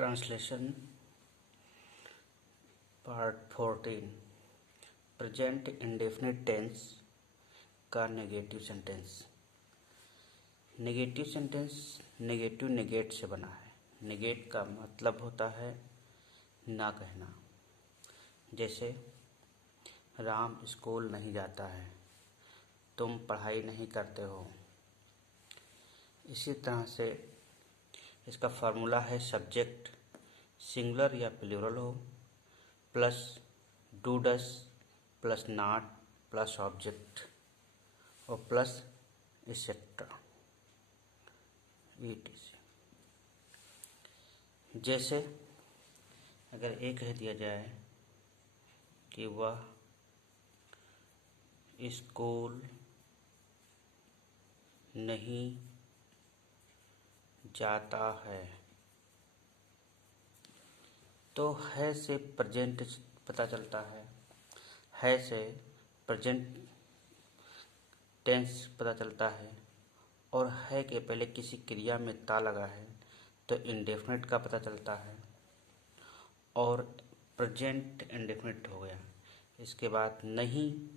Translation part 14 present indefinite tense का negative sentence. Negative sentence negative negate से बना है। नेगेट का मतलब होता है ना कहना। जैसे राम स्कूल नहीं जाता है, तुम पढ़ाई नहीं करते हो। इसी तरह से इसका फार्मूला है सब्जेक्ट सिंगुलर या प्लूरल हो plus do does plus not plus object और प्लस एक्सेट्रा etc। जैसे अगर ये कह दिया जाए कि वह स्कूल नहीं जाता है, तो है से प्रेजेंट पता चलता है से प्रेजेंट टेंस पता चलता है, और है के पहले किसी क्रिया में ता लगा है तो इंडेफिनिट का पता चलता है, और प्रेजेंट इंडेफिनिट हो गया। इसके बाद नहीं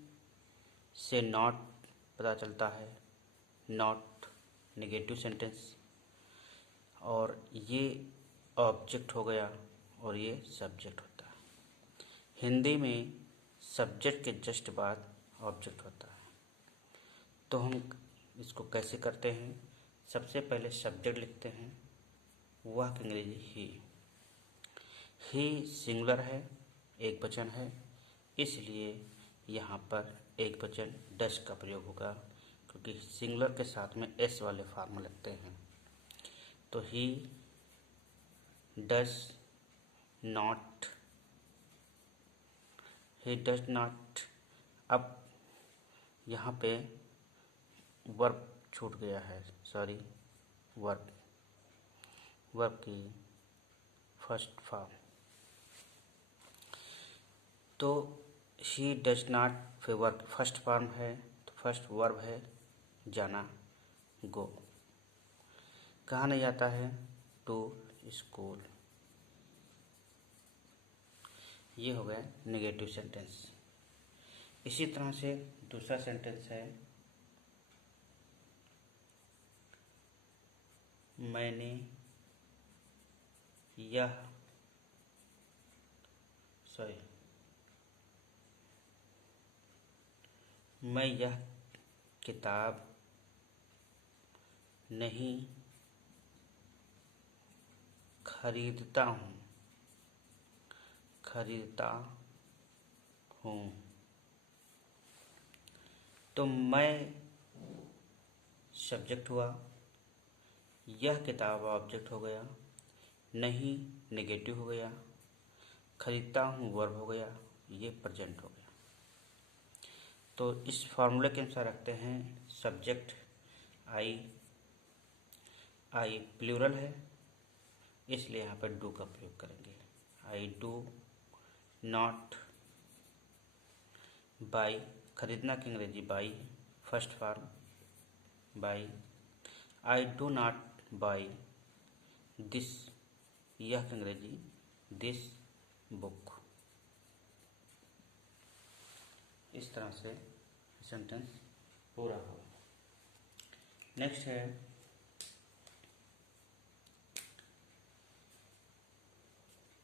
से नॉट पता चलता है, नॉट नेगेटिव सेंटेंस, और ये ऑब्जेक्ट हो गया और ये सब्जेक्ट होता है। हिंदी में सब्जेक्ट के जस्ट बाद ऑब्जेक्ट होता है। तो हम इसको कैसे करते हैं? सबसे पहले सब्जेक्ट लिखते हैं, वह की अंग्रेजी ही सिंगुलर है, एक वचन है, इसलिए यहाँ पर एक वचन डस का प्रयोग होगा, क्योंकि सिंगुलर के साथ में एस वाले फॉर्म लगते हैं। तो he does not, he does not. अब यहाँ पे वर्ब छूट गया है, सॉरी, वर्ब की फर्स्ट फॉर्म। तो ही डज नॉट फिर वर्ब फर्स्ट फॉर्म है, तो फर्स्ट वर्ब है जाना, गो। कहाँ नहीं जाता है? To school. ये हो गया नेगेटिव सेंटेंस। इसी तरह से दूसरा सेंटेंस है मैंने मैं यह किताब नहीं खरीदता हूँ। तो मैं सब्जेक्ट हुआ, यह किताब ऑब्जेक्ट हो गया, नहीं नेगेटिव हो गया, खरीदता हूँ वर्ब हो गया, ये प्रेजेंट हो गया। तो इस फॉर्मूले के अनुसार रखते हैं सब्जेक्ट आई प्लूरल है, इसलिए यहाँ पर डू का प्रयोग करेंगे। आई डू नॉट बाई, खरीदना की अंग्रेजी by, first form by. I do not by this, यह की अंग्रेजी दिस बुक। इस तरह से सेंटेंस पूरा हो। नेक्स्ट है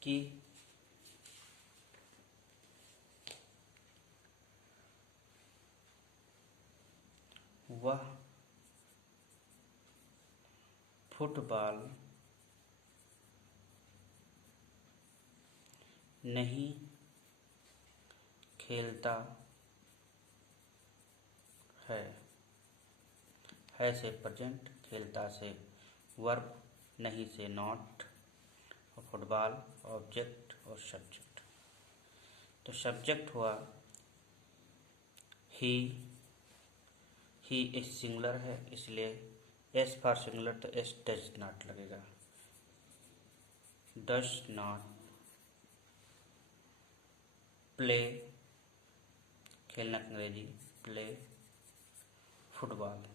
कि वह फुटबॉल नहीं खेलता है से प्रेजेंट, खेलता से वर्ब, नहीं से नॉट, और फुटबॉल ऑब्जेक्ट और सब्जेक्ट। तो सब्जेक्ट हुआ ही एक सिंगुलर है, इसलिए एस फॉर सिंगुलर, तो एस डज नॉट लगेगा। डज नॉट प्ले, खेलना की अंग्रेजी प्ले फुटबॉल।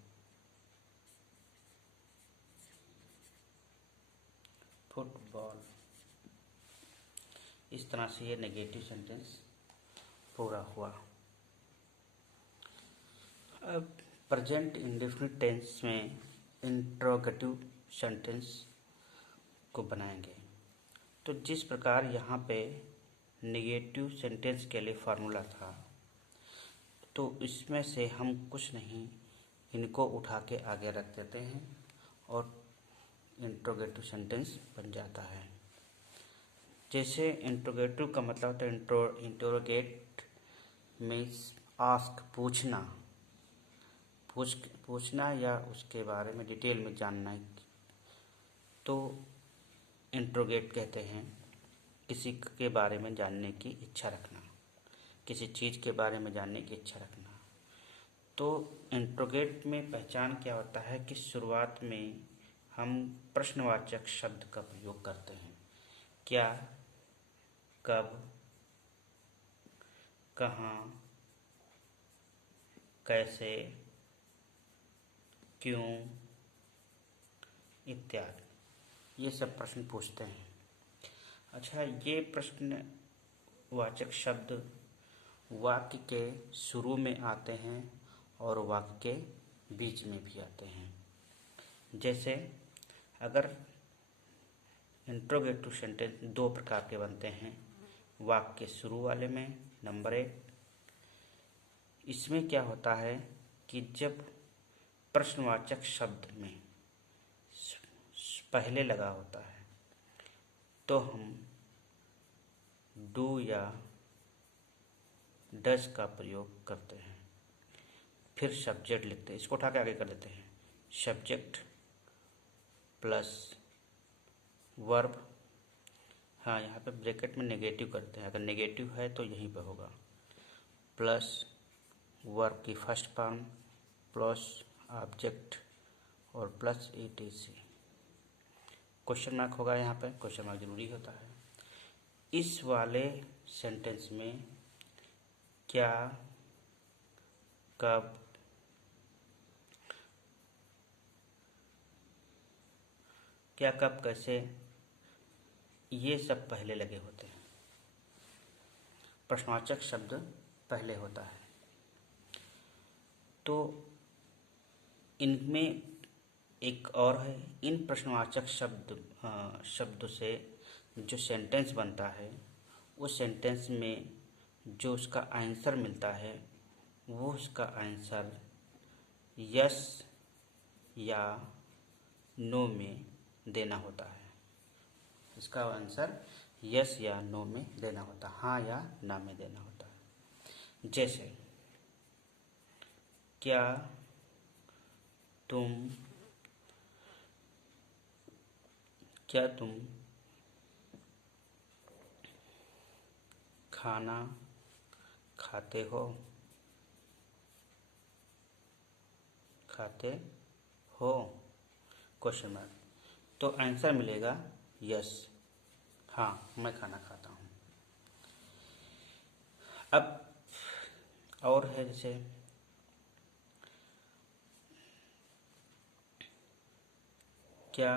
इस तरह से ये नेगेटिव सेंटेंस पूरा हुआ। अब प्रेजेंट इंडेफिनिट टेंस में इंट्रोगेटिव सेंटेंस को बनाएंगे। तो जिस प्रकार यहाँ पे नेगेटिव सेंटेंस के लिए फार्मूला था, तो इसमें से हम कुछ नहीं इनको उठा के आगे रख देते हैं और इंट्रोगेटिव सेंटेंस बन जाता है। जैसे इंट्रोगेटिव का मतलब होता है इंटरोगेट मीन्स आस्क, पूछना या उसके बारे में डिटेल में जानना, तो इंट्रोगेट कहते हैं किसी के बारे में जानने की इच्छा रखना, किसी चीज़ के बारे में जानने की इच्छा रखना। तो इंट्रोगेट में पहचान क्या होता है कि शुरुआत में हम प्रश्नवाचक शब्द का प्रयोग करते हैं। क्या, कब, कहाँ, कैसे, क्यों इत्यादि, ये सब प्रश्न पूछते हैं। अच्छा, ये प्रश्नवाचक शब्द वाक्य के शुरू में आते हैं और वाक्य के बीच में भी आते हैं। जैसे अगर इंट्रोगेटिव सेंटेंस दो प्रकार के बनते हैं। वाक्य के शुरू वाले में नंबर 1, इसमें क्या होता है कि जब प्रश्नवाचक शब्द में पहले लगा होता है तो हम डू या डज का प्रयोग करते हैं, फिर सब्जेक्ट लिखते हैं। इसको उठा के आगे कर देते हैं, सब्जेक्ट प्लस वर्ब। हाँ, यहाँ पे ब्रैकेट में नेगेटिव करते हैं, अगर नेगेटिव है तो यहीं पे होगा, प्लस वर्ब की फर्स्ट फॉर्म प्लस ऑब्जेक्ट और प्लस ETC। क्वेश्चन मार्क होगा, यहाँ पे क्वेश्चन मार्क जरूरी होता है। इस वाले सेंटेंस में क्या, कब, कैसे, ये सब पहले लगे होते हैं। प्रश्नवाचक शब्द पहले होता है। तो इनमें एक और है, इन प्रश्नवाचक शब्द से जो सेंटेंस बनता है, उस सेंटेंस में जो उसका आंसर मिलता है वो उसका आंसर यस या नो में देना होता है। इसका आंसर यस या नो में देना होता है, हाँ या ना में देना होता है। जैसे क्या तुम खाना खाते हो? Question mark. तो आंसर मिलेगा यस, हाँ मैं खाना खाता हूँ। अब और है, जैसे क्या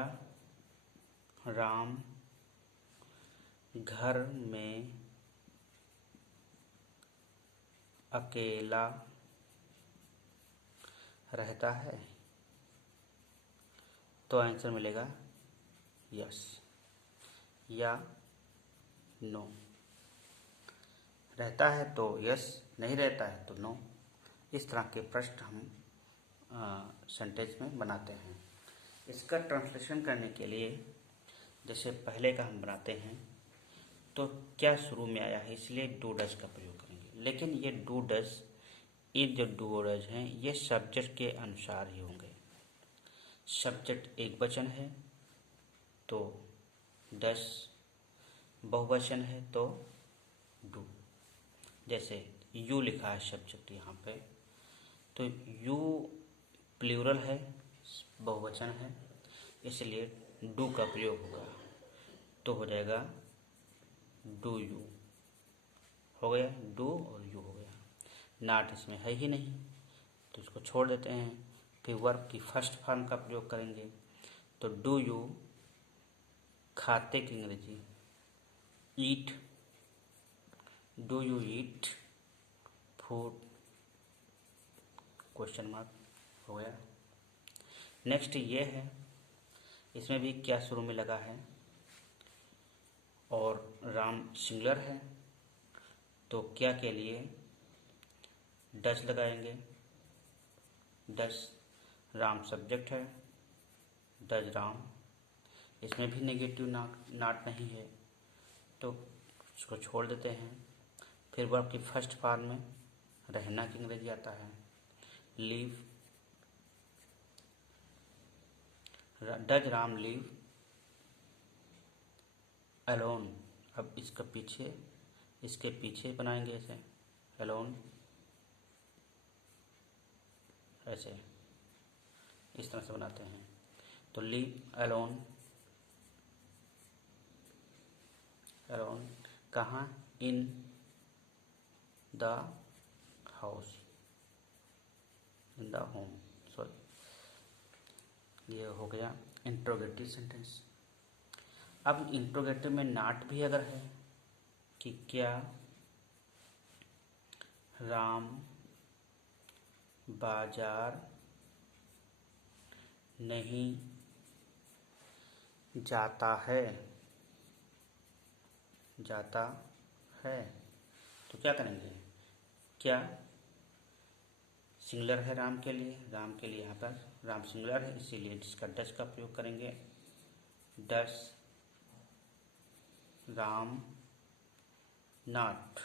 राम घर में अकेला रहता है? तो आंसर मिलेगा यस या नो। रहता है तो यस, नहीं रहता है तो नो। इस तरह के प्रश्न हम सेंटेंस में बनाते हैं। इसका ट्रांसलेशन करने के लिए जैसे पहले का हम बनाते हैं, तो क्या शुरू में आया है इसलिए डू डज का प्रयोग करेंगे। लेकिन ये डू डज, ये जो डू डज हैं ये सब्जेक्ट के अनुसार ही होंगे। सब्जेक्ट एक वचन है तो डज, बहुवचन है तो डू। जैसे यू लिखा है सब्जेक्ट यहाँ पे, तो यू प्लूरल है, बहुवचन है, इसलिए डू का प्रयोग होगा। तो हो जाएगा डू यू, हो गया डू और यू हो गया। नॉट इसमें है ही नहीं तो इसको छोड़ देते हैं। फिर वर्ब की फर्स्ट फॉर्म का प्रयोग करेंगे, तो डू यू खाते की अंग्रेजी eat do you eat food, question mark हो गया। नेक्स्ट ये है, इसमें भी क्या शुरू में लगा है, और राम सिंगुलर है तो क्या के लिए डस लगाएंगे, डस। राम सब्जेक्ट है, डज राम। इसमें भी नेगेटिव नॉट नहीं है तो इसको छोड़ देते हैं। फिर वर्ब की फर्स्ट फॉर्म में रहना की अंग्रेजी आता है, leave. Does Ram leave alone. अब इसके पीछे बनाएंगे ऐसे, अलोन, ऐसे इस तरह से बनाते हैं। तो लीव अलोन, अलोन कहाँ, in the house, in the home, sorry. ये हो गया इंट्रोगेटिव सेंटेंस। अब इंट्रोगेटिव में नॉट भी अगर है कि क्या राम बाजार नहीं जाता है, जाता है, तो क्या करेंगे, क्या सिंगुलर है राम के लिए, यहाँ पर राम सिंगुलर है इसीलिए जिसका डस का प्रयोग करेंगे, डस राम नॉट,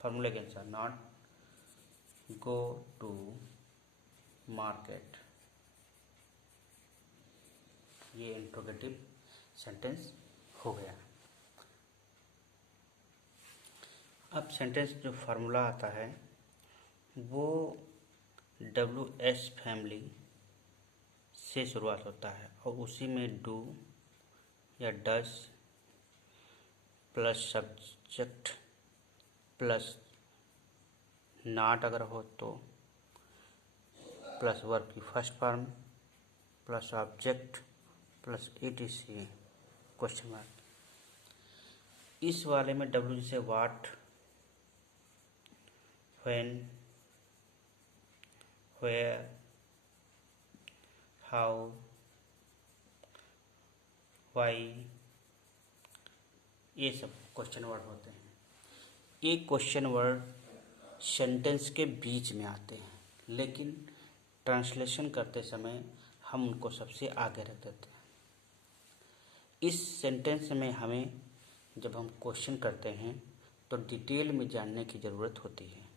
फॉर्मूले के अनुसार, नॉट गो टू मार्केट। ये इंट्रोगेटिव सेंटेंस हो गया। अब सेंटेंस जो फार्मूला आता है वो WH फैमिली से शुरुआत होता है और उसी में डू या डस प्लस सब्जेक्ट प्लस नॉट अगर हो तो प्लस वर्ब की first form plus object plus ETC, question mark. इस वाले में W जैसे वाट, व्हेन, वेयर, हाउ, वाई, ये सब क्वेश्चन वर्ड होते हैं। ये क्वेश्चन वर्ड सेंटेंस के बीच में आते हैं, लेकिन ट्रांसलेशन करते समय हम उनको सबसे आगे रख देते हैं। इस सेंटेंस में हमें जब हम क्वेश्चन करते हैं तो डिटेल में जानने की ज़रूरत होती है।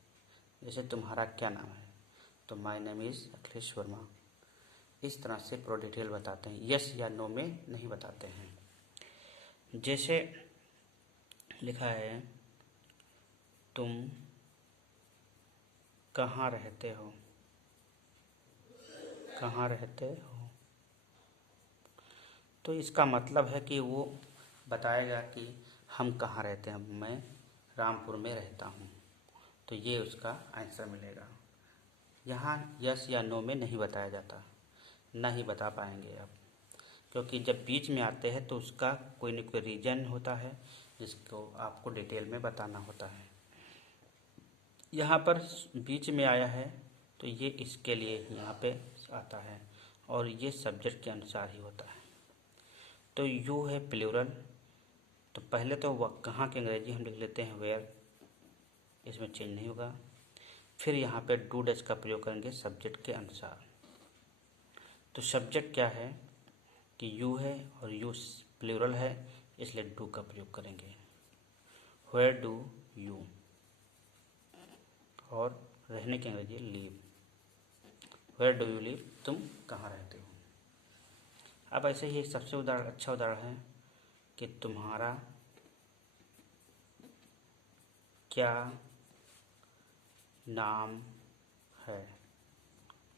जैसे तुम्हारा क्या नाम है, तो my name is Akhilesh Verma. इस तरह से पूरा डिटेल बताते हैं, यस या नो में नहीं बताते हैं। जैसे लिखा है, तुम कहाँ रहते हो, कहाँ रहते हो, तो इसका मतलब है कि वो बताएगा कि हम कहाँ रहते हैं। मैं रामपुर में रहता हूँ, तो ये उसका आंसर मिलेगा। यहाँ यस या नो में नहीं बताया जाता, ना ही बता पाएंगे आप, क्योंकि जब बीच में आते हैं तो उसका कोई न कोई रीज़न होता है जिसको आपको डिटेल में बताना होता है। यहाँ पर बीच में आया है तो ये इसके लिए यहाँ पे आता है और ये सब्जेक्ट के अनुसार ही होता है। तो यू है प्लूरल, तो पहले तो वह कहाँ की अंग्रेजी हम लिख लेते हैं वेयर, इसमें चेंज नहीं होगा। फिर यहाँ पे डू डज का प्रयोग करेंगे सब्जेक्ट के अनुसार। तो सब्जेक्ट क्या है कि यू है और यू प्लूरल है इसलिए डू का प्रयोग करेंगे। वेयर डू यू, और रहने की अंग्रेजी live, where do you live, तुम कहाँ रहते हो। अब ऐसे ही एक सबसे अच्छा उदाहरण है कि तुम्हारा क्या नाम है,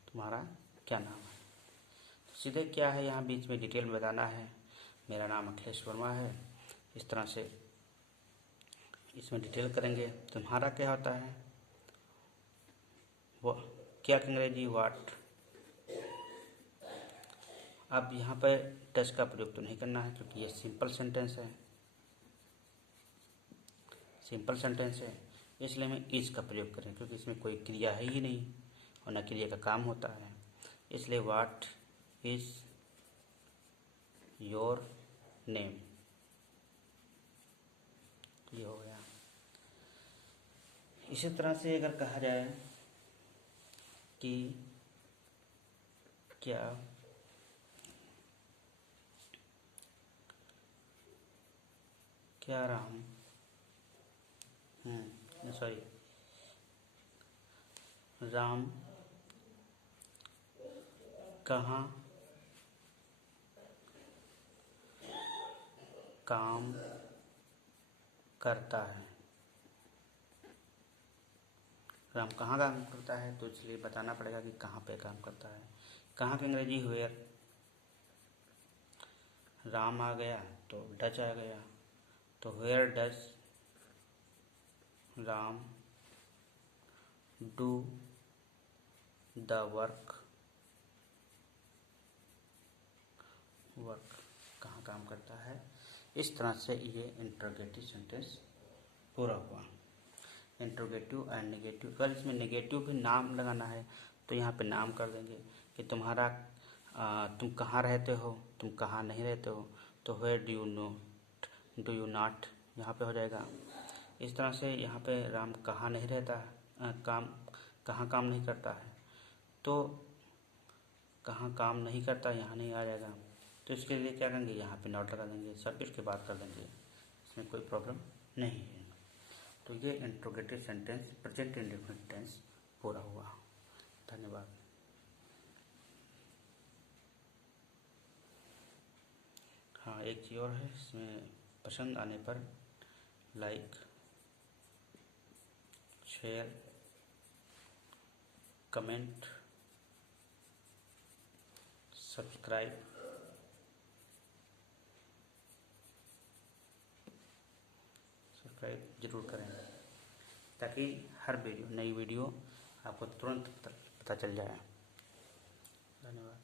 तुम्हारा क्या नाम है। तो सीधे क्या है, यहाँ बीच में डिटेल बताना है, मेरा नाम अखिलेश वर्मा है, इस तरह से इसमें डिटेल करेंगे। तुम्हारा क्या होता है, वो क्या की अंग्रेजी वाट। अब यहाँ पर डज का प्रयोग तो नहीं करना है क्योंकि ये सिंपल सेंटेंस है, सिंपल सेंटेंस है, इसलिए मैं इज का प्रयोग करें, क्योंकि इसमें कोई क्रिया है ही नहीं और न क्रिया का काम होता है। इसलिए व्हाट इज योर नेम, ये हो गया। इसी तरह से अगर कहा जाए कि क्या राम सॉरी राम कहाँ काम करता है। राम कहाँ काम करता है, तो इसलिए बताना पड़ेगा कि कहाँ पे काम करता है। कहाँ की अंग्रेजी वेयर, राम आ गया तो डच आ गया, तो where does Ram do the work, कहाँ काम करता है। इस तरह से ये इंट्रोगेटिव सेंटेंस पूरा हुआ। इंट्रोगेटिव एंड नेगेटिव, अगर इसमें नेगेटिव भी नाम लगाना है तो यहाँ पे नाम कर देंगे कि तुम्हारा तुम कहाँ रहते हो, तुम कहाँ नहीं रहते हो, तो वेयर डू यू नॉट यहाँ पे हो जाएगा। इस तरह से यहाँ पे राम कहाँ नहीं रहता है, कहाँ काम नहीं करता है, तो कहाँ काम नहीं करता यहाँ नहीं आ जाएगा, तो इसके लिए क्या करेंगे, यहाँ पे नॉट लगा देंगे, सब्जेक्ट के बाद कर देंगे, इसमें कोई प्रॉब्लम नहीं है। तो ये interrogative sentence present indefinite tense पूरा हुआ। धन्यवाद। हाँ, एक चीज़ और है, इसमें पसंद आने पर लाइक, शेयर, कमेंट, सब्सक्राइब ज़रूर करें, ताकि हर वीडियो नई वीडियो आपको तुरंत पता चल जाए। धन्यवाद।